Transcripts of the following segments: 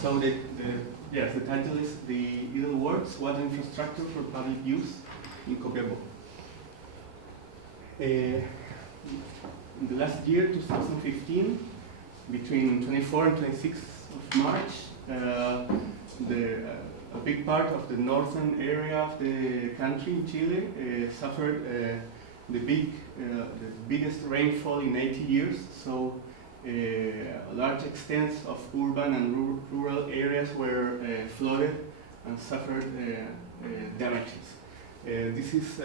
So yes, the title is The Idle Works, Water Infrastructure for Public Use in COPIAPÓ. In the last year, 2015, between 24 and 26 of March, a big part of the northern area of the country in Chile suffered the biggest rainfall in 80 years. So large extents of urban and rural areas were flooded and suffered damages. This is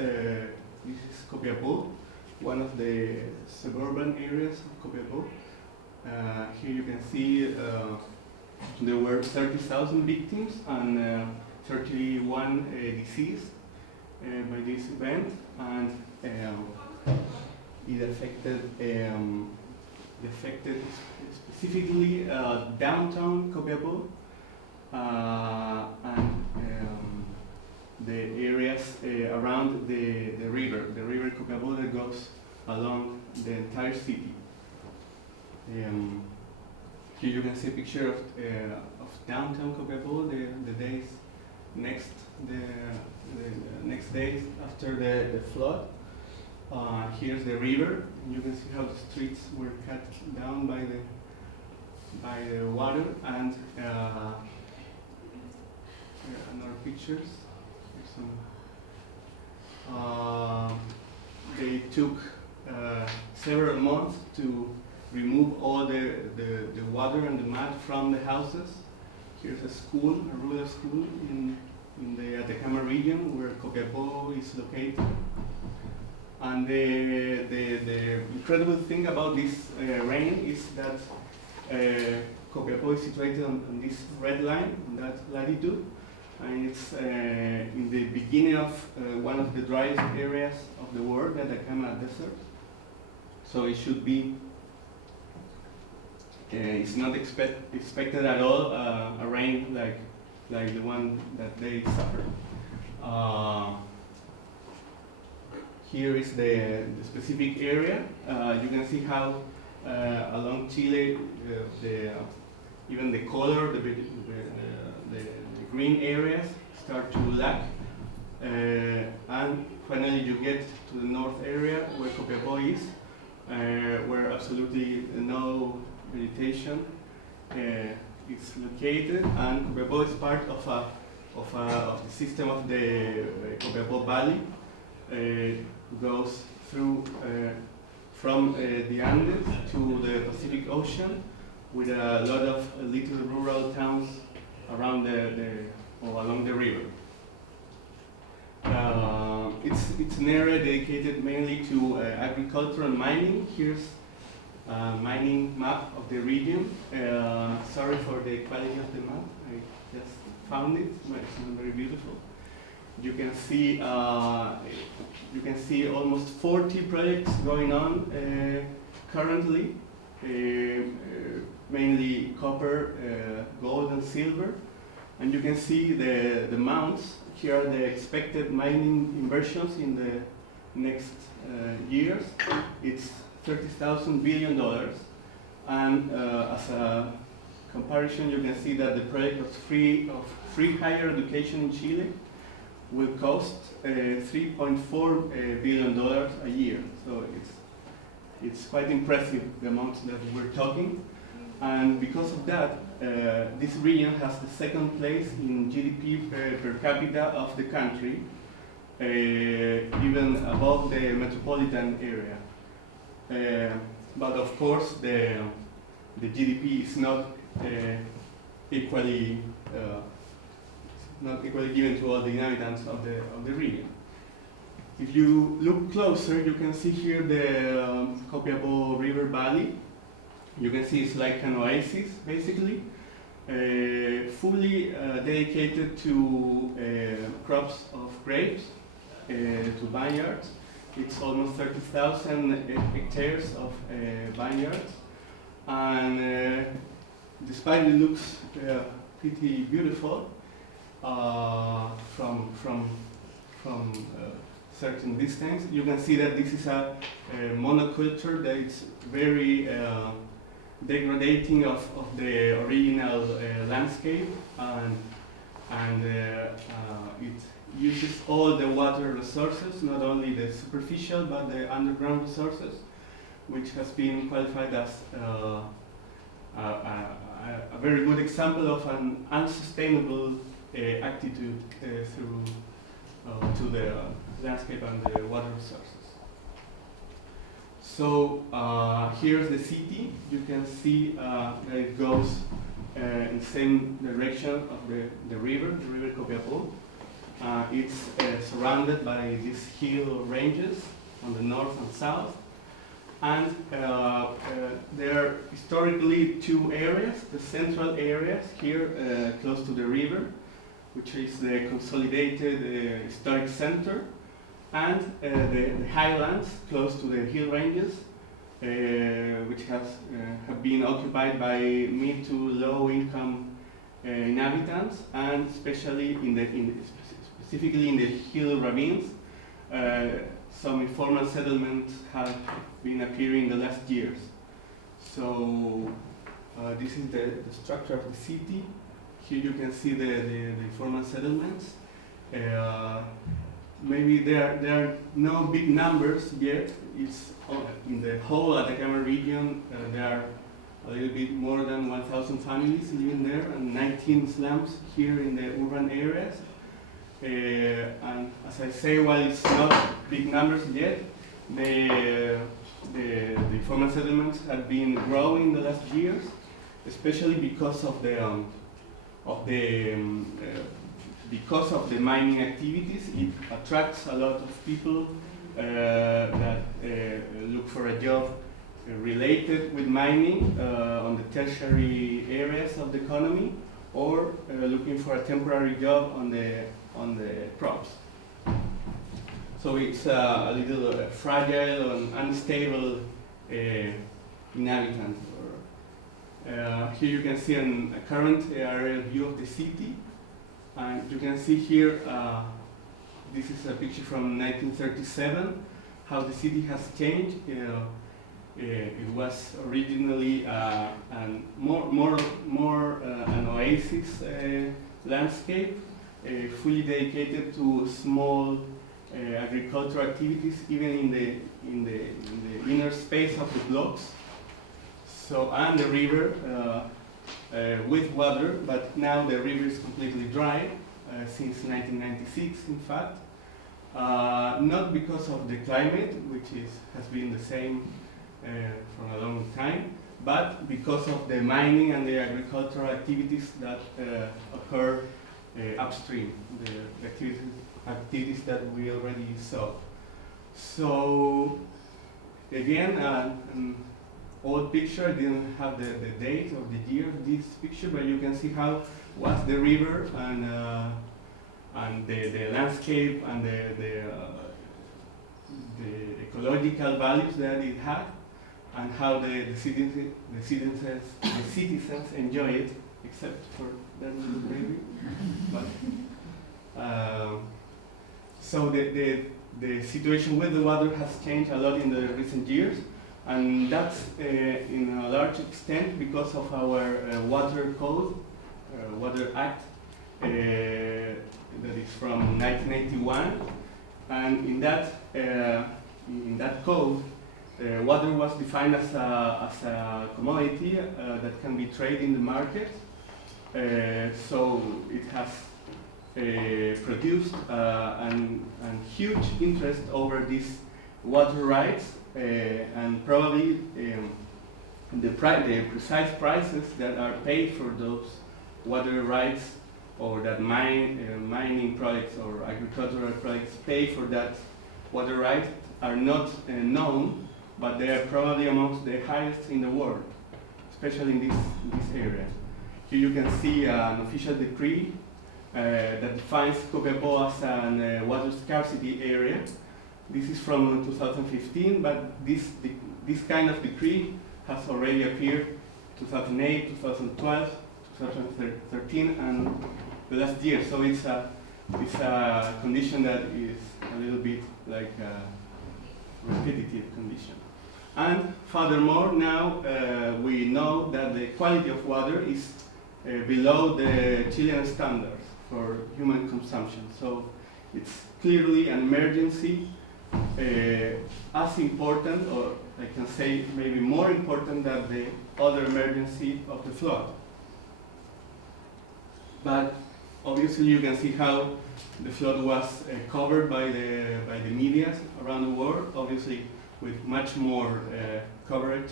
COPIAPÓ, one of the suburban areas of COPIAPÓ. Here you can see there were 30,000 victims and 31 deceased by this event, and it affected specifically downtown COPIAPÓ and the areas around the river COPIAPÓ that goes along the entire city. Here you can see a picture of downtown COPIAPÓ the days the next days after the flood. Here's the river. You can see how the streets were cut down by the water, and another pictures. They took several months to remove all the water and the mud from the houses. Here's a school, a rural school in the Atacama region where COPIAPÓ is located. And the incredible thing about this rain is that COPIAPÓ is situated on this red line, on that latitude, and it's in the beginning of one of the driest areas of the world, the Atacama Desert. So it should be, it's not expected at all a rain like the one that they suffered. Here is the specific area. You can see how along Chile, even the color, the green areas start to lack. And finally you get to the north area where COPIAPÓ is, where absolutely no vegetation is located, and COPIAPÓ is part of the system of the COPIAPÓ Valley. Goes through from the Andes to the Pacific Ocean, with a lot of little rural towns around or along the river. It's an area dedicated mainly to agriculture and mining. Here's a mining map of the region. Sorry for the quality of the map. I just found it, but it's not very beautiful. You can see almost 40 projects going on currently, mainly copper, gold, and silver. And you can see the amounts. Here are the expected mining inversions in the next years. It's $30,000 billion. And as a comparison, you can see that the project of free higher education in Chile will cost $3.4 billion a year. So it's quite impressive, the amounts that we're talking. And because of that, this region has the second place in GDP per capita of the country, even above the metropolitan area. But of course, the GDP is not equally given to all the inhabitants of the region. If you look closer, you can see here the COPIAPÓ River Valley. You can see it's like an oasis, basically, fully dedicated to crops of grapes, to vineyards. It's almost 30,000 hectares of vineyards, and despite it looks pretty beautiful, from certain distance, you can see that this is a monoculture that is very degrading of the original landscape, and it uses all the water resources, not only the superficial but the underground resources, which has been qualified as a very good example of an unsustainable attitude to the landscape and the water resources. So here's the city. You can see that it goes in the same direction of the river COPIAPÓ. It's surrounded by these hill ranges on the north and south. And there are historically two areas, the central areas here close to the river, which is the consolidated historic center, and the highlands close to the hill ranges, which have been occupied by mid to low income inhabitants, and especially specifically in the hill ravines. Some informal settlements have been appearing in the last years. So this is the structure of the city. Here you can see the informal settlements. Maybe there are no big numbers yet. It's in the whole Atacama region. There are a little bit more than 1,000 families living there, and 19 slums here in the urban areas. And as I say, while it's not big numbers yet, the informal settlements have been growing the last years, especially because of the mining activities. It attracts a lot of people that look for a job related with mining on the tertiary areas of the economy, or looking for a temporary job on the crops. So it's a little fragile and unstable inhabitant. Here you can see a current aerial view of the city. And you can see here, this is a picture from 1937, how the city has changed. It was originally more an oasis landscape, fully dedicated to small agricultural activities, even in the inner space of the blocks. So, and the river with water, but now the river is completely dry since 1996, in fact. Not because of the climate, which has been the same for a long time, but because of the mining and the agricultural activities that occur upstream, the activities that we already saw. So again, an old picture. I didn't have the date or the year of this picture, but you can see how was the river and the landscape and the ecological values that it had, and how the citizens enjoy it, except for that little baby. But so the situation with the water has changed a lot in the recent years, and that's in a large extent because of our water code, Water Act, that is from 1981, and in that code, water was defined as a commodity that can be traded in the market. So it has produced an huge interest over these water rights, and probably the precise prices that are paid for those water rights, or that mining projects or agricultural projects pay for that water right, are not known, but they are probably amongst the highest in the world, especially in this area. Here you can see an official decree that defines COPIAPÓ as a water scarcity area. This is from 2015, but this kind of decree has already appeared 2008, 2012, 2013, and the last year. So it's a condition that is a little bit like a repetitive condition. And furthermore, now we know that the quality of water is below the Chilean standards for human consumption. So it's clearly an emergency, as important, or I can say maybe more important than the other emergency of the flood. But obviously you can see how the flood was covered by the media around the world, obviously with much more coverage.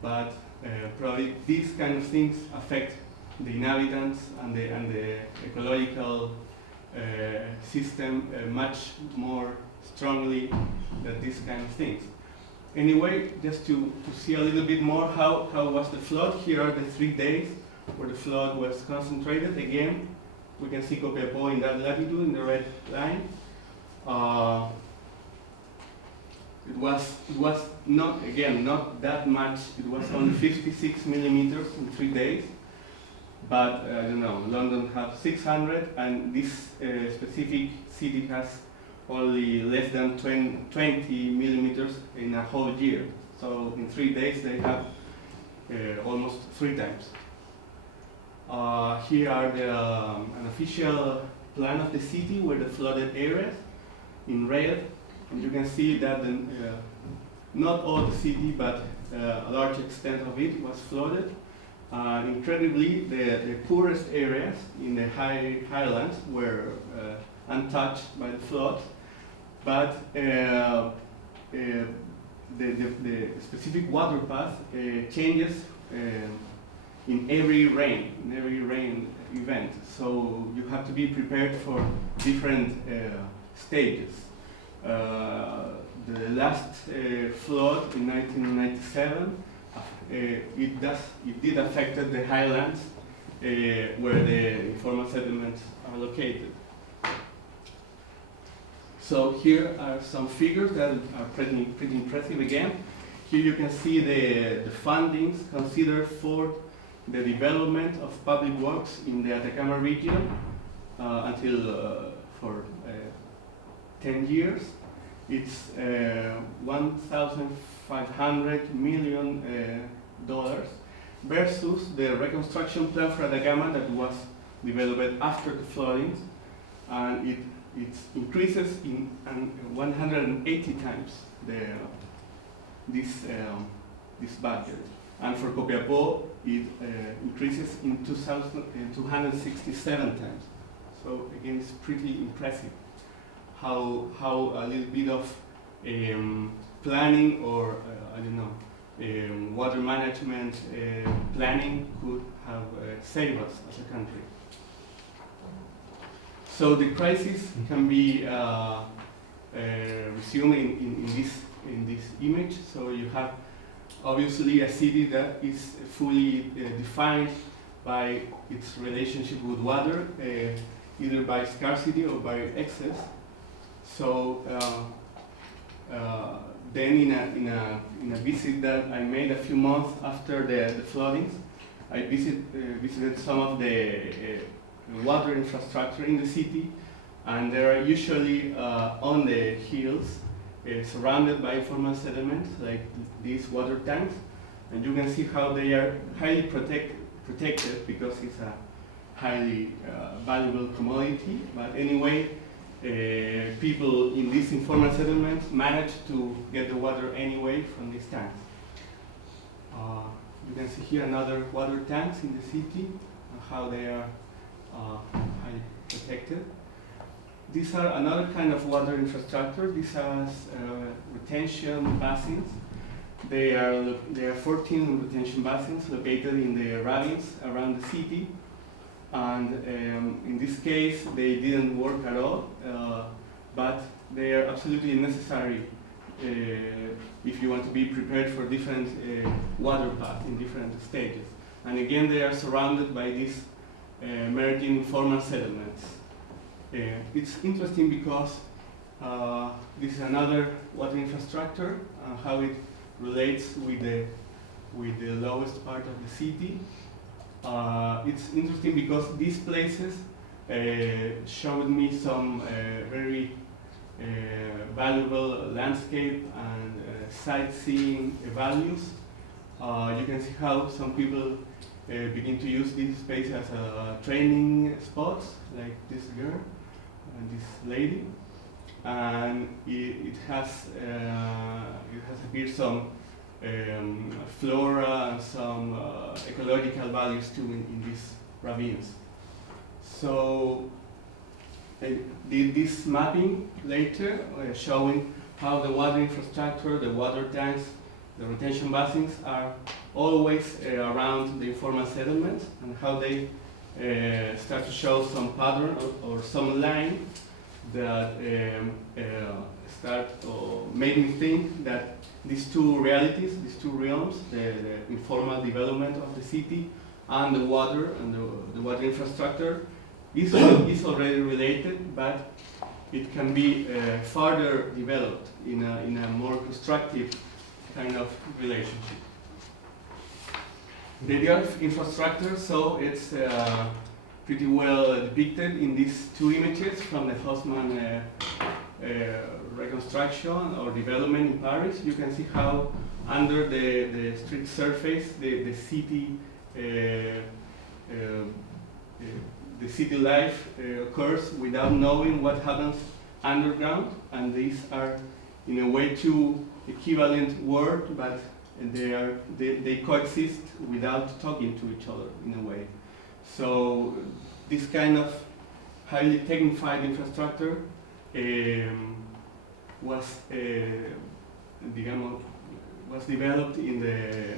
But probably these kind of things affect the inhabitants and the ecological system much more strongly than these kind of things. Anyway, just to see a little bit more how was the flood, here are the 3 days where the flood was concentrated. Again, we can see COPIAPÓ in that latitude, in the red line. It was not, again, not that much. It was only 56 millimeters in 3 days. But I don't know, London has 600, and this specific city has only less than 20 millimeters in a whole year. So in 3 days they have almost 3 times. Here are an official plan of the city with the flooded areas in red. And you can see that not all the city, but a large extent of it was flooded. Incredibly, the poorest areas in the highlands were untouched by the flood, but the specific water path changes in every rain event. So you have to be prepared for different stages. The last flood in 1997, it did affect the highlands where the informal settlements are located. So here are some figures that are pretty impressive again. Here you can see the fundings considered for the development of public works in the Atacama region until for 10 years. It's $1,500 million versus the reconstruction plan for Atacama that was developed after the floodings, and it increases in 180 times this budget. And for COPIAPÓ, it increases in 267 times. So again, it's pretty impressive how a little bit of planning or I don't know, water management planning could have saved us as a country. So the crisis can be resumed in this image. So you have obviously a city that is fully defined by its relationship with water, either by scarcity or by excess. So then in a visit that I made a few months after the floodings, I visited some of the water infrastructure in the city, and they are usually on the hills, surrounded by informal settlements like these water tanks, and you can see how they are highly protected because it's a highly valuable commodity. But anyway, people in these informal settlements manage to get the water anyway from these tanks. You can see here another water tanks in the city and how they are highly protected. These are another kind of water infrastructure. These are retention basins. There are 14 retention basins located in the ravines around the city. And in this case, they didn't work at all, but they are absolutely necessary if you want to be prepared for different water paths in different stages. And again, they are surrounded by these emerging informal settlements. It's interesting because this is another water infrastructure, how it relates with the lowest part of the city. It's interesting because these places showed me some very valuable landscape and sightseeing values. You can see how some people begin to use this space as a training spots, like this girl and this lady, and it has appeared some flora and some ecological values too in these ravines. So I did this mapping later, showing how the water infrastructure, the water tanks, the retention basins are always around the informal settlements, and how they start to show some pattern or some line that start or made me think that these two realities, these two realms, the informal development of the city and the water infrastructure is already related, but it can be further developed in a more constructive kind of relationship. The idea of infrastructure, so it's pretty well depicted in these two images from the Haussmann reconstruction or development in Paris. You can see how under the street surface the city life occurs without knowing what happens underground, and these are in a way two equivalent words, but they coexist without talking to each other in a way. So this kind of highly technified infrastructure was developed in the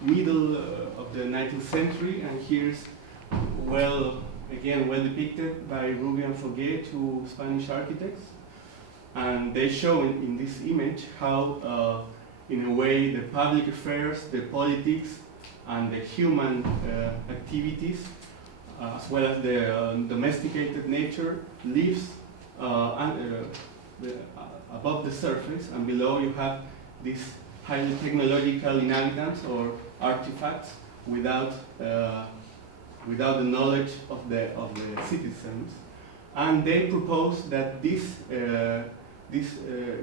middle of the 19th century, and here's well depicted by Rubio and Foguet, two Spanish architects, and they show in this image how in a way the public affairs, the politics, and the human activities, as well as the domesticated nature, lives above the surface, and below you have these highly technological inhabitants or artifacts without the knowledge of the citizens. And they propose that this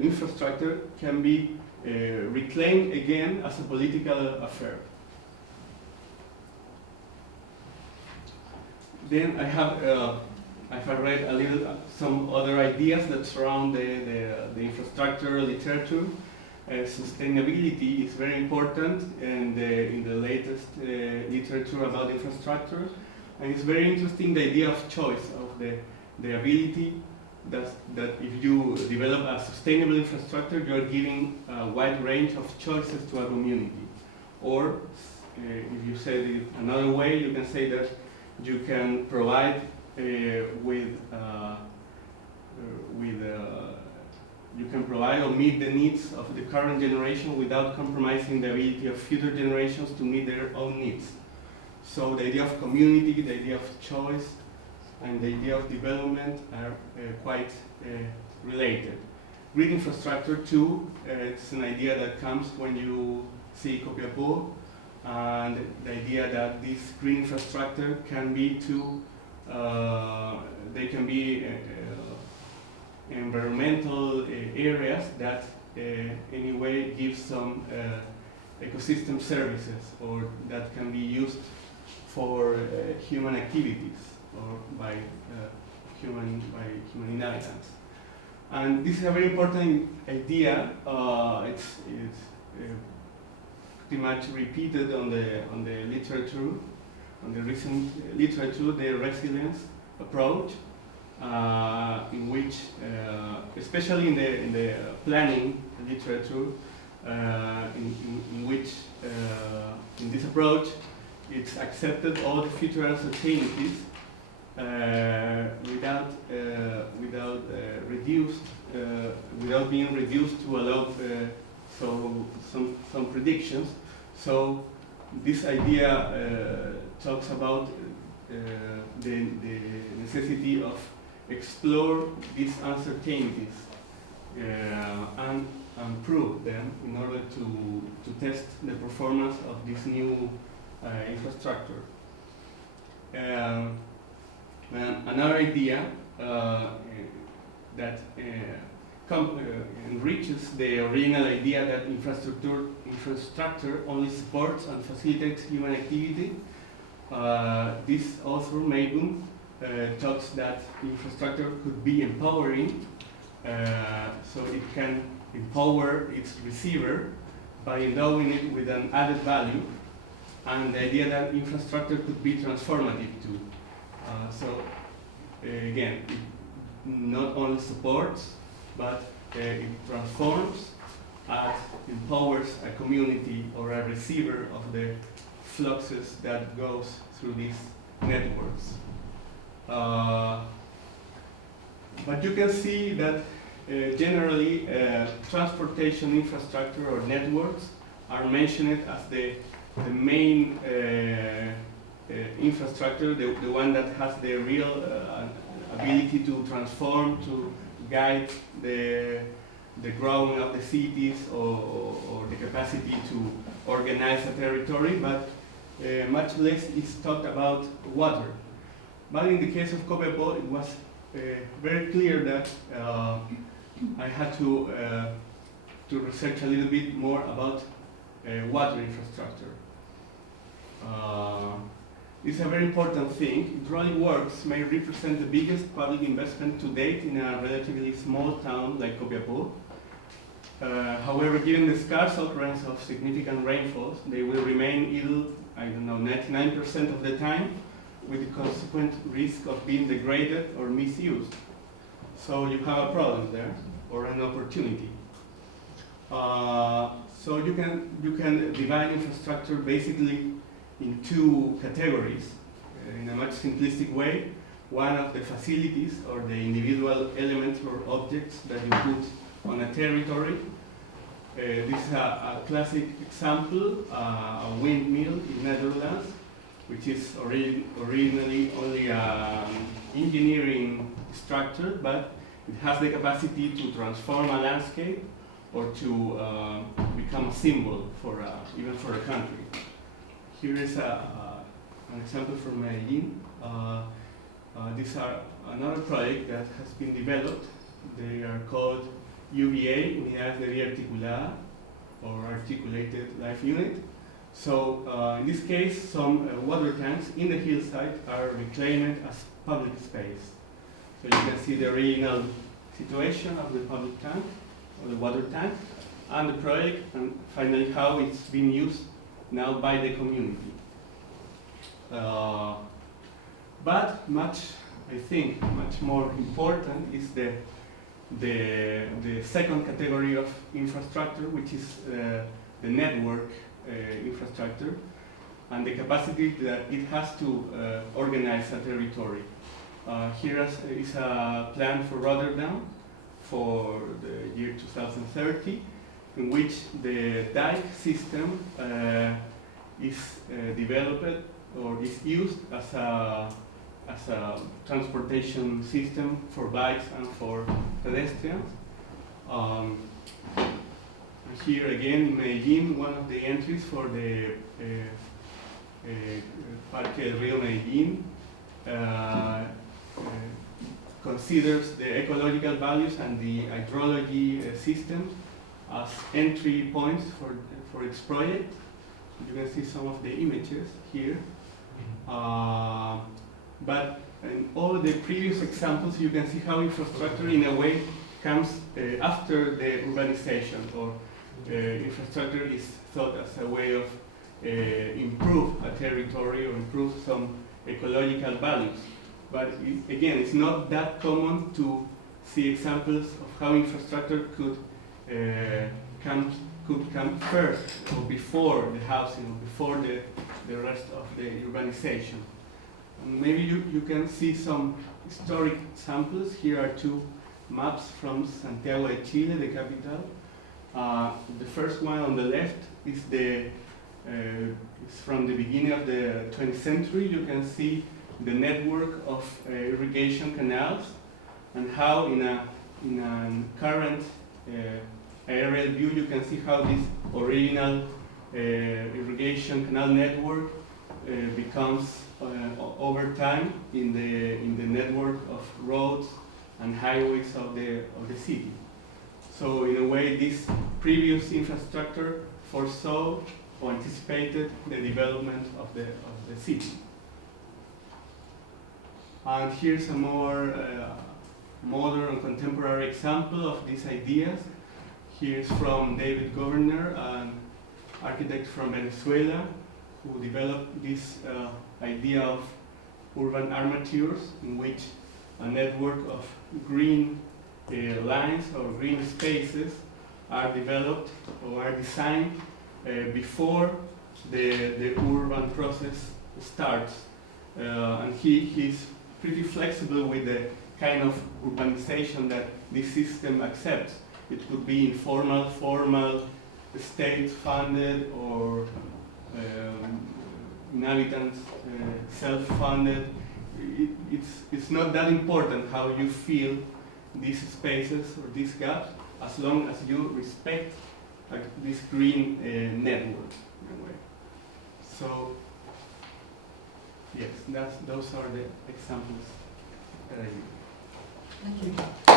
infrastructure can be reclaimed again as a political affair. Then I have read a little some other ideas that surround the infrastructure literature. Sustainability is very important in the latest literature about infrastructure, and it's very interesting the idea of choice, of the ability that if you develop a sustainable infrastructure, you are giving a wide range of choices to a community. Or if you say it another way, you can say that you can provide you can provide or meet the needs of the current generation without compromising the ability of future generations to meet their own needs. So the idea of community, the idea of choice, and the idea of development are quite related. Green infrastructure too, it's an idea that comes when you see COPIAPÓ, and the idea that this green infrastructure can be they can be environmental areas that anyway give some ecosystem services, or that can be used for human activities or by human inhabitants. And this is a very important idea. It's pretty much repeated on the literature, on the recent literature, the resilience approach, in which, especially in the planning literature, in which in this approach, it's accepted all the future uncertainties without being reduced to allow some predictions. So this idea talks about the necessity of explore these uncertainties and prove them in order to test the performance of this new infrastructure. Another idea that enriches the original idea that infrastructure only supports and facilitates human activity. This author, Mayboom, talks that infrastructure could be empowering, so it can empower its receiver by endowing it with an added value, and the idea that infrastructure could be transformative too. Again, it not only supports, but it transforms and empowers a community or a receiver of the fluxes that goes through these networks. But you can see that generally transportation infrastructure or networks are mentioned as the main infrastructure, the one that has the real ability to transform, to guide the growing of the cities or the capacity to organize a territory, but much less is talked about water. But in the case of COPIAPÓ, it was very clear that I had to research a little bit more about water infrastructure. It's a very important thing. Hydraulic works may represent the biggest public investment to date in a relatively small town like COPIAPÓ. However, given the scarce occurrence of significant rainfalls, they will remain idle, 99% of the time, with the consequent risk of being degraded or misused. So you have a problem there, or an opportunity. So you can divide infrastructure basically in two categories, in a much simplistic way. One of the facilities or the individual elements or objects that you put on a territory. This is a classic example, a windmill in Netherlands, which is originally only an engineering structure, but it has the capacity to transform a landscape or to become a symbol for even for a country. Here is an example from Medellin. These are another project that has been developed. They are called UVA, Unidades de Vía Articulada, or Articulated Life Unit. So in this case, some water tanks in the hillside are reclaimed as public space. So you can see the original situation of the public tank, or the water tank, and the project, and finally how it's being used now by the community. But I think much more important is the second category of infrastructure, which is the network infrastructure, and the capacity that it has to organize a territory. Here is a plan for Rotterdam for the year 2030, in which the dike system is developed or is used as a transportation system for bikes and for pedestrians. Here again in Medellin, one of the entries for the Parque del Río Medellin considers the ecological values and the hydrology system as entry points for its project. You can see some of the images here. But in all the previous examples, you can see how infrastructure in a way comes after the urbanization, or infrastructure is thought as a way of improve a territory or improve some ecological values. But again, it's not that common to see examples of how infrastructure could come first, or before the housing, or before the rest of the urbanization. And maybe you can see some historic samples. Here are two maps from Santiago de Chile, the capital. The first one on the left is from the beginning of the 20th century. You can see the network of irrigation canals, and how in a current aerial view you can see how this original irrigation canal network becomes over time in the network of roads and highways of the city. So in a way, this previous infrastructure foresaw or anticipated the development of the city. And here's a more modern and contemporary example of these ideas. Here's from David Governor, an architect from Venezuela, who developed this idea of urban armatures, in which a network of green lines or green spaces are developed or are designed before the urban process starts. And he's pretty flexible with the kind of urbanization that this system accepts. It could be informal, formal, state-funded, or inhabitants self-funded. It's not that important how you feel these spaces or these gaps, as long as you respect this green network in a way. So yes, those are the examples that I use. Thank you.